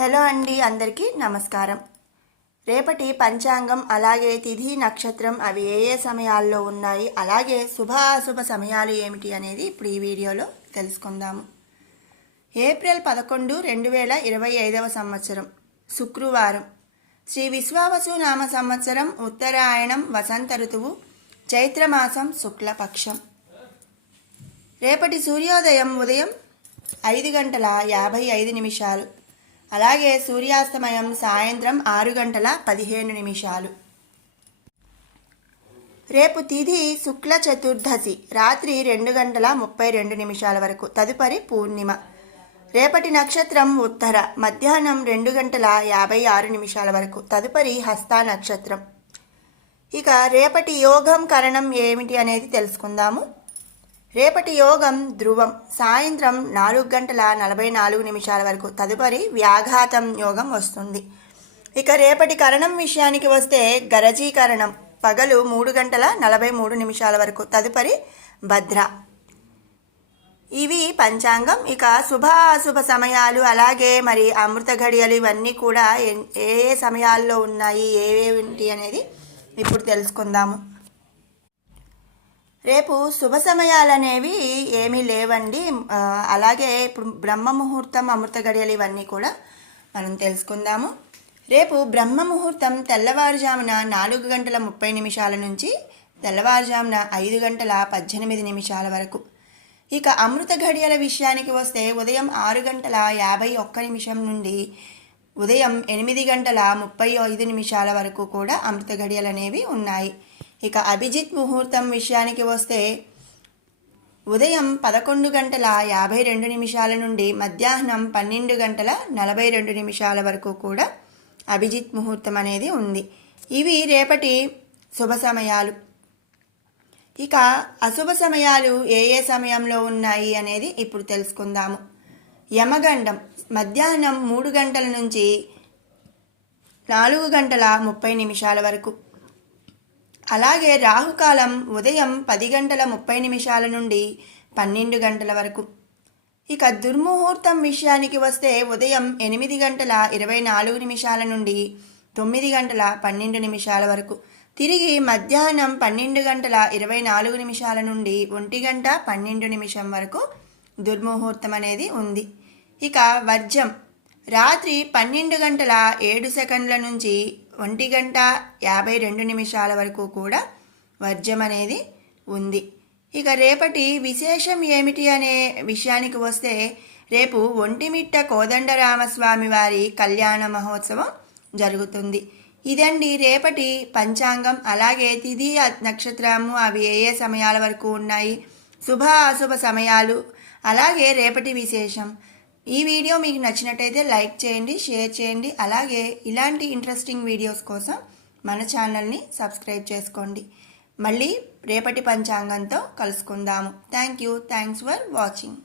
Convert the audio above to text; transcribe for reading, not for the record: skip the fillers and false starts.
Hello అండి, అందరికీ నమస్కారం. రేపటి పంచాంగం అలాగే తిథి నక్షత్రం అవి ఏ ఏ సమయాల్లో ఉన్నాయి, అలాగే శుభాశుభ సమయాలు ఏమిటి అనేది ఇప్పుడు ఈ వీడియోలో తెలుసుకుందాము. ఏప్రిల్ 11, 2025 సంవత్సరం శుక్రవారం. శ్రీ విశ్వావసు నామ సంవత్సరం, ఉత్తరాయణం, వసంత ఋతువు, చైత్రమాసం, శుక్లపక్షం. రేపటి సూర్యోదయం ఉదయం 5:55, అలాగే సూర్యాస్తమయం సాయంత్రం 6:15. రేపు తిథి శుక్ల చతుర్దశి రాత్రి 2:32 వరకు, తదుపరి పూర్ణిమ. రేపటి నక్షత్రం ఉత్తర, మధ్యాహ్నం 2:56 వరకు, తదుపరి హస్త నక్షత్రం. ఇక రేపటి యోగం కరణం ఏమిటి అనేది తెలుసుకుందాము. రేపటి యోగం ధ్రువం, సాయంత్రం 4:44 వరకు, తదుపరి వ్యాఘాతం యోగం వస్తుంది. ఇక రేపటి కరణం విషయానికి వస్తే గరజీకరణం, పగలు 3:43 వరకు, తదుపరి భద్ర. ఇవి పంచాంగం. ఇక శుభాశుభ సమయాలు అలాగే మరి అమృత ఘడియలు ఇవన్నీ కూడా ఏ ఏ సమయాల్లో ఉన్నాయి, ఏవేంటి అనేది ఇప్పుడు తెలుసుకుందాము. రేపు శుభ సమయాలు అనేవి ఏమీ లేవండి. అలాగే ఇప్పుడు బ్రహ్మ ముహూర్తం, అమృత గడియలు ఇవన్నీ కూడా మనం తెలుసుకుందాము. రేపు బ్రహ్మ ముహూర్తం తెల్లవారుజామున 4:30 నుంచి తెల్లవారుజామున 5:18 వరకు. ఇక అమృత ఘడియల విషయానికి వస్తే ఉదయం 6:51 నుండి ఉదయం 8:35 వరకు కూడా అమృత ఘడియలు అనేవి ఉన్నాయి. ఇక అభిజిత్ ముహూర్తం విషయానికి వస్తే ఉదయం 11:52 నుండి మధ్యాహ్నం 12:42 వరకు కూడా అభిజిత్ ముహూర్తం అనేది ఉంది. ఇవి రేపటి శుభ సమయాలు. ఇక అశుభ సమయాలు ఏ ఏ సమయంలో ఉన్నాయి అనేది ఇప్పుడు తెలుసుకుందాము. యమగండం మధ్యాహ్నం 3 గంటల నుంచి 4:30 వరకు. అలాగే రాహుకాలం ఉదయం 10:30 నుండి 12 వరకు. ఇక దుర్ముహూర్తం విషయానికి వస్తే ఉదయం 8:24 నుండి 9:12 వరకు. తిరిగి మధ్యాహ్నం 12:24 నుండి 1:12 వరకు దుర్ముహూర్తం అనేది ఉంది. ఇక వర్జం రాత్రి 12:07 నుంచి 1:52 వరకు కూడా వర్జం అనేది ఉంది. ఇక రేపటి విశేషం ఏమిటి అనే విషయానికి వస్తే రేపు ఒంటిమిట్ట కోదండరామస్వామి వారి కళ్యాణ మహోత్సవం జరుగుతుంది. ఇదండి రేపటి పంచాంగం. అలాగే తిథి నక్షత్రము అవి ఏ ఏ సమయాల వరకు ఉన్నాయి, శుభ అశుభ సమయాలు, అలాగే రేపటి విశేషం. ఈ వీడియో మీకు నచ్చినట్టయితే లైక్ చేయండి, షేర్ చేయండి. అలాగే ఇలాంటి ఇంట్రెస్టింగ్ వీడియోస్ కోసం మన ఛానల్ని సబ్స్క్రైబ్ చేసుకోండి. మళ్ళీ రేపటి పంచాంగంతో కలుసుకుందాము. Thanks for watching.